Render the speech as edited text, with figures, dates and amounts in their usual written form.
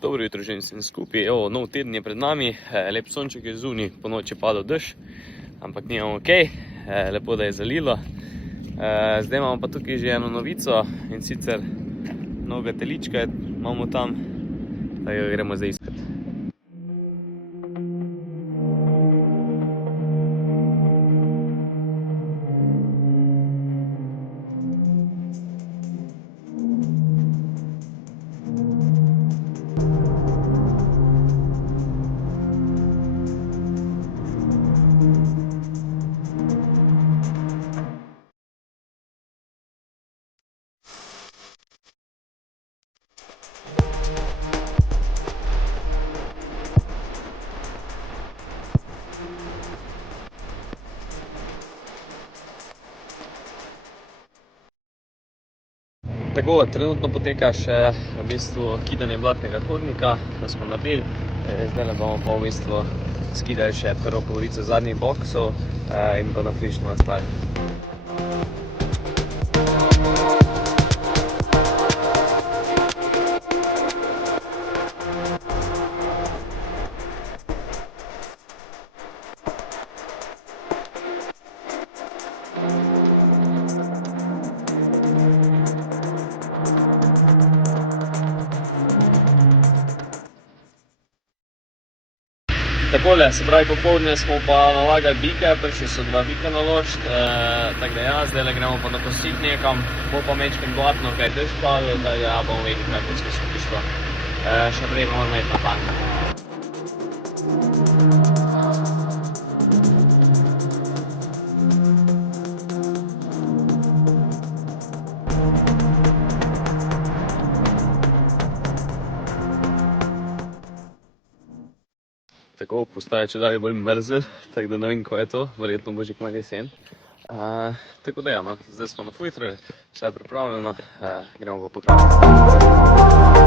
Dobro jutro že vsem skupaj, evo, nov teden je pred nami, lep sonček je zunaj, po noči je padal dež, ampak nimamo kaj, lepo da je zalilo. Zdaj imamo pa tukaj že eno novico in sicer novega telička imamo tam, tako ga gremo zdaj iskat. Tako, trenutno poteka še v bistvu kidanje blatnega hodnika, to smo naredili. Zdaj bomo pa v bistvu skidali še prvo polovico zadnjih boksov in pa na frišno asfalt. Takole, se pravi, popoldne smo pa nalagali bike, prišli so 2 bika naložit, tako da ja, zdaj gremo pa nakositi nekam, bo pa mečkim blatno, kaj dež padel, da ja bomo videli, kaj bo skozi šlo. Še prej moramo iti na bank. Tako, postaja čedalje bolj mrzel, tako da ne vem, ko je to, verjetno bo že kmalu jesen. Tako da ja, no, zdaj smo na fujtru, vse je pripravljeno, gremo pa po kravnico.